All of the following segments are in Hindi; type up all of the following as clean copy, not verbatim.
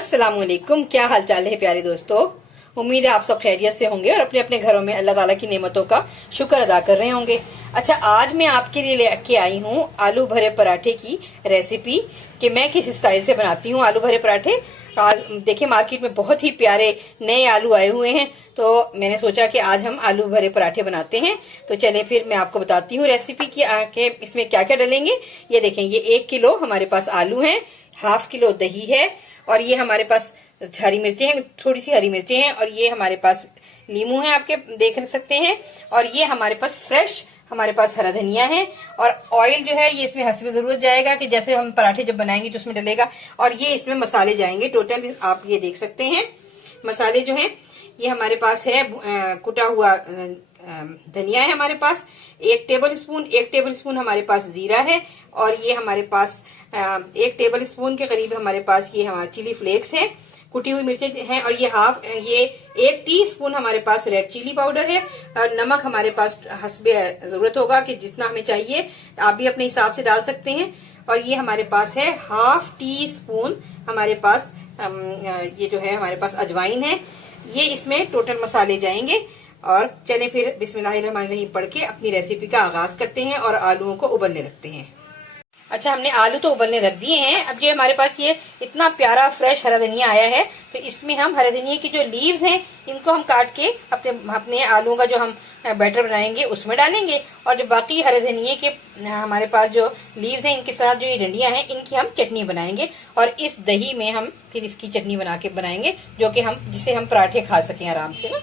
अस्सलाम वालेकुम। क्या हाल चाल है प्यारे दोस्तों। उम्मीद है आप सब खैरियत से होंगे और अपने अपने घरों में अल्लाह ताला की नेमतों का शुक्र अदा कर रहे होंगे। अच्छा, आज मैं आपके लिए लेके आई हूँ आलू भरे पराठे की रेसिपी कि मैं किस स्टाइल से बनाती हूँ आलू भरे पराठे। देखिए, मार्केट में बहुत ही प्यारे नए आलू आए हुए हैं, तो मैंने सोचा कि आज हम आलू भरे पराठे बनाते हैं। तो चले फिर मैं आपको बताती हूँ रेसिपी की आके इसमें क्या क्या डालेंगे। ये देखें, ये 1 किलो हमारे पास आलू हैं, ½ किलो दही है, और ये हमारे पास हरी मिर्चें हैं, थोड़ी सी हरी मिर्चें हैं, और ये हमारे पास नींबू है, आपके देख सकते हैं, और ये हमारे पास फ्रेश हमारे पास हरा धनिया है। और ऑयल जो है ये इसमें हस्बे जरूरत जाएगा कि जैसे हम पराठे जब बनाएंगे तो उसमें डलेगा। और ये इसमें मसाले जाएंगे टोटल, आप ये देख सकते हैं। मसाले जो हैं ये हमारे पास है कुटा हुआ धनिया है हमारे पास 1 टेबल स्पून हमारे पास जीरा है, और ये हमारे पास 1 टेबल स्पून के करीब हमारे पास ये हमारा चिली फ्लेक्स है, कुटी हुई मिर्चें हैं, और ये 1 टीस्पून हमारे पास रेड चिली पाउडर है। और नमक हमारे पास हस्बे जरूरत होगा कि जितना हमें चाहिए, आप भी अपने हिसाब से डाल सकते हैं। और ये हमारे पास है ½ टीस्पून हमारे पास ये जो है हमारे पास अजवाइन है। ये इसमें टोटल मसाले जाएंगे। और चले फिर बिस्मिल्लाहिर्रहमानिर्रहीम पढ़ के अपनी रेसिपी का आगाज करते हैं और आलूओं को उबलने रखते हैं। अच्छा, हमने आलू तो उबलने रख दिए हैं। अब जो हमारे पास ये इतना प्यारा फ्रेश हरा धनिया आया है, तो इसमें हम हरे धनिया की जो लीव्स हैं इनको हम काट के अपने आलूओं का जो हम बैटर बनाएंगे उसमें डालेंगे। और जो बाकी हरे धनिये के हमारे पास जो लीव्स हैं इनके साथ जो ये डंडियां हैं इनकी हम चटनी बनाएंगे, और इस दही में हम फिर इसकी चटनी बना के बनाएंगे जो कि जिसे हम पराठे खा सकें आराम से ना।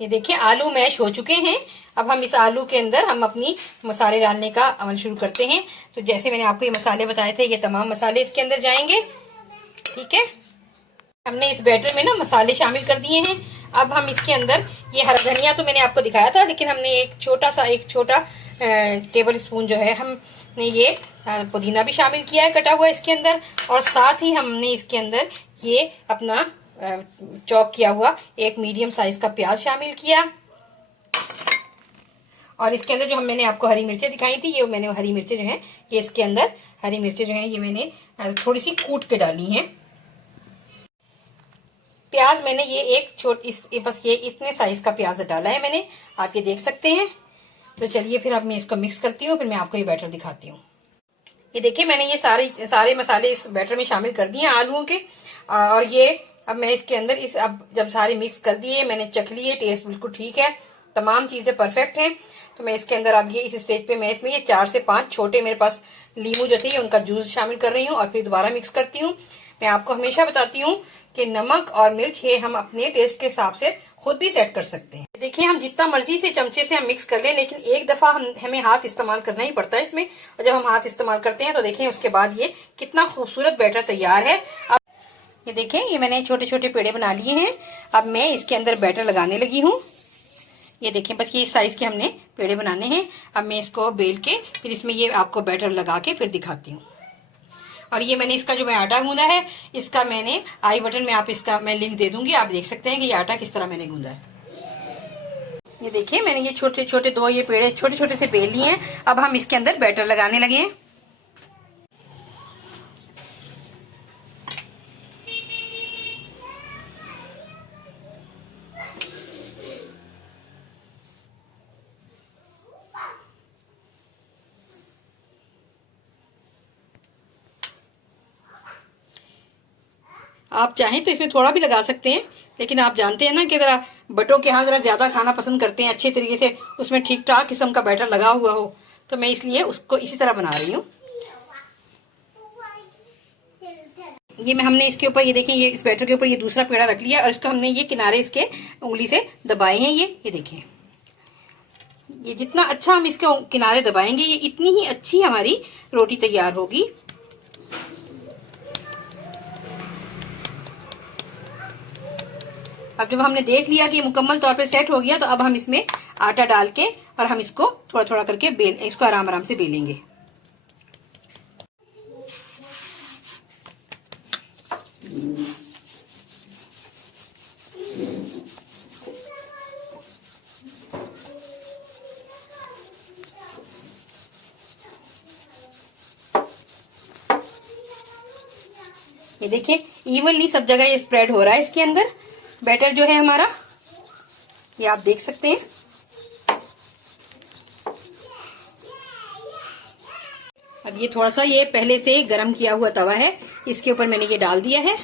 ये देखिए, आलू मैश हो चुके हैं। अब हम इस आलू के अंदर हम अपनी मसाले डालने का अमल शुरू करते हैं। तो जैसे मैंने आपको ये मसाले बताए थे, ये तमाम मसाले इसके अंदर जाएंगे। ठीक है, हमने इस बैटर में ना मसाले शामिल कर दिए हैं। अब हम इसके अंदर ये हरा धनिया तो मैंने आपको दिखाया था, लेकिन हमने एक छोटा टेबल स्पून जो है हमने ये पुदीना भी शामिल किया है कटा हुआ इसके अंदर। और साथ ही हमने इसके अंदर ये अपना चॉप किया हुआ एक मीडियम साइज का प्याज शामिल किया। और इसके अंदर जो मैंने आपको हरी मिर्चें दिखाई थी, ये मैंने हरी मिर्चें जो हैं ये इसके अंदर हरी मिर्चें जो हैं ये मैंने थोड़ी सी कूट के डाली हैं। प्याज मैंने ये बस ये इतने साइज का प्याज डाला है मैंने, आप ये देख सकते हैं। तो चलिए फिर अब मैं इसको मिक्स करती हूँ, फिर मैं आपको ये बैटर दिखाती हूँ। ये देखिए, मैंने ये सारे मसाले इस बैटर में शामिल कर दिए आलूओं के। और ये अब मैं इसके अंदर अब जब सारे मिक्स कर दिए, मैंने चख लिए, टेस्ट बिल्कुल ठीक है, तमाम चीजें परफेक्ट हैं। तो मैं इसके अंदर अब ये इस स्टेज पे मैं इसमें ये 4 से 5 छोटे मेरे पास लीमू जो थे उनका जूस शामिल कर रही हूँ, और फिर दोबारा मिक्स करती हूँ। मैं आपको हमेशा बताती हूँ कि नमक और मिर्च ये हम अपने टेस्ट के हिसाब से खुद भी सेट कर सकते हैं। देखिए, हम जितना मर्जी से चमचे से हम मिक्स कर लें, लेकिन एक दफा हमें हाथ इस्तेमाल करना ही पड़ता है इसमें। और जब हम हाथ इस्तेमाल करते हैं तो देखें उसके बाद ये कितना खूबसूरत बैटर तैयार है। अब ये देखें, ये मैंने छोटे छोटे पेड़े बना लिए हैं। अब मैं इसके अंदर बैटर लगाने लगी हूँ। ये देखें, बस ये इस साइज के हमने पेड़े बनाने हैं। अब मैं इसको बेल के फिर इसमें ये आपको बैटर लगा के फिर दिखाती हूँ। और ये मैंने इसका जो मैं आटा गूंदा है, इसका मैंने आई बटन में इसका मैं लिंक दे दूंगी, आप देख सकते हैं कि ये आटा किस तरह मैंने गूंदा है। ये देखिए, मैंने ये छोटे छोटे 2 ये पेड़े छोटे छोटे से बेल लिए हैं। अब हम इसके अंदर बैटर लगाने लगे हैं। आप चाहें तो इसमें थोड़ा भी लगा सकते हैं, लेकिन आप जानते हैं ना कि जरा बटों के यहाँ जरा ज्यादा खाना पसंद करते हैं, अच्छे तरीके से उसमें ठीक ठाक किस्म का बैटर लगा हुआ हो, तो मैं इसलिए उसको इसी तरह बना रही हूँ। ये हमने इसके ऊपर ये देखिए, ये इस बैटर के ऊपर ये दूसरा पेड़ा रख लिया, और इसको हमने ये किनारे इसके उंगली से दबाए हैं। ये देखिए, ये जितना अच्छा हम इसके किनारे दबाएंगे ये इतनी ही अच्छी हमारी रोटी तैयार होगी। अब जब हमने देख लिया कि मुकम्मल तौर पे सेट हो गया, तो अब हम इसमें आटा डाल के और हम इसको थोड़ा थोड़ा करके इसको आराम आराम से बेलेंगे। ये देखिए इवनली सब जगह ये स्प्रेड हो रहा है इसके अंदर बैटर जो है हमारा, ये आप देख सकते हैं। अब ये थोड़ा सा ये पहले से गरम किया हुआ तवा है, इसके ऊपर मैंने ये डाल दिया है।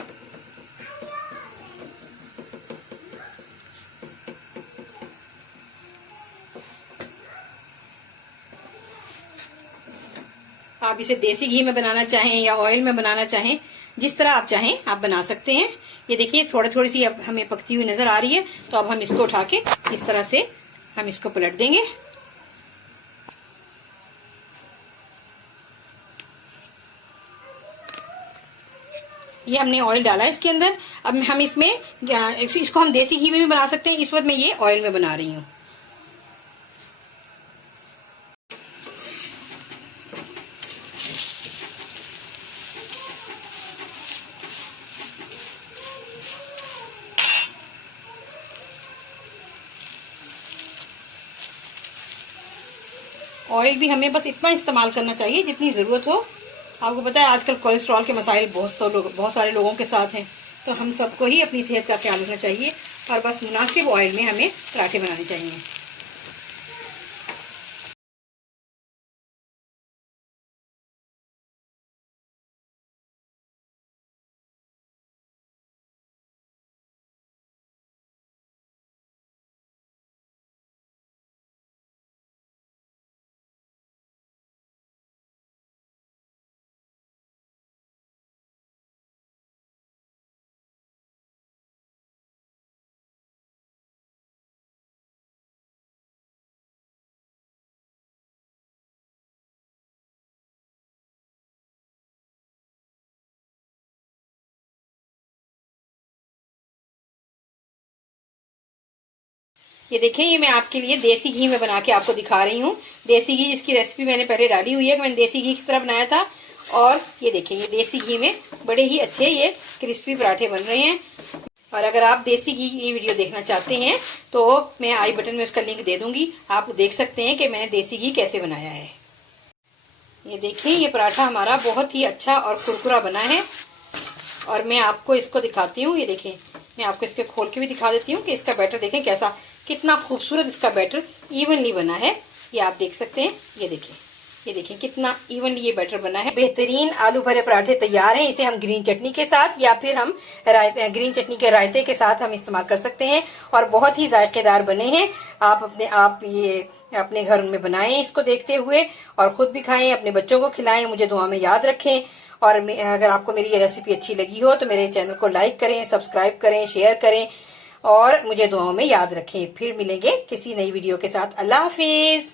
आप इसे देसी घी में बनाना चाहें या ऑयल में बनाना चाहें, जिस तरह आप चाहें आप बना सकते हैं। ये देखिए थोड़ी सी अब हमें पकती हुई नजर आ रही है, तो अब हम इसको उठा के इस तरह से हम इसको पलट देंगे। ये हमने ऑयल डाला है इसके अंदर। अब हम इसमें इसको हम देसी घी में भी बना सकते हैं, इस वक्त मैं ये ऑयल में बना रही हूँ। ऑयल भी हमें बस इतना इस्तेमाल करना चाहिए जितनी जरूरत हो। आपको पता है आजकल कोलेस्ट्रॉल के मसाइल बहुत सारे लोगों के साथ हैं, तो हम सबको ही अपनी सेहत का ख्याल रखना चाहिए और बस मुनासिब ऑयल में हमें पराठे बनाने चाहिए। ये देखिए ये मैं आपके लिए देसी घी में बना के आपको दिखा रही हूँ। देसी घी जिसकी रेसिपी मैंने पहले डाली हुई है कि मैंने देसी घी किस तरह बनाया था। और ये देखिए ये देसी घी में बड़े ही अच्छे ये क्रिस्पी पराठे बन रहे हैं। और अगर आप देसी घी की वीडियो देखना चाहते हैं तो मैं आई बटन में उसका लिंक दे दूंगी, आप देख सकते हैं कि मैंने देसी घी कैसे बनाया है। ये देखिए ये पराठा हमारा बहुत ही अच्छा और कुरकुरा बना है। और मैं आपको इसको दिखाती हूँ, ये देखें मैं आपको इसके खोल के भी दिखा देती हूँ कि इसका बैटर देखें कैसा, कितना खूबसूरत इसका बैटर इवनली बना है। ये आप देख सकते हैं, ये देखें कितना इवनली ये बैटर बना है। बेहतरीन आलू भरे पराठे तैयार हैं। इसे हम ग्रीन चटनी के साथ या फिर हम ग्रीन चटनी के रायते के साथ हम इस्तेमाल कर सकते हैं और बहुत ही जायकेदार बने हैं। आप ये अपने घर में बनाएं इसको देखते हुए और खुद भी खाएं, अपने बच्चों को खिलाएं, मुझे दुआ में याद रखें। और अगर आपको मेरी ये रेसिपी अच्छी लगी हो तो मेरे चैनल को लाइक करें, सब्सक्राइब करें, शेयर करें और मुझे दुआओं में याद रखें। फिर मिलेंगे किसी नई वीडियो के साथ। अल्लाह हाफिज।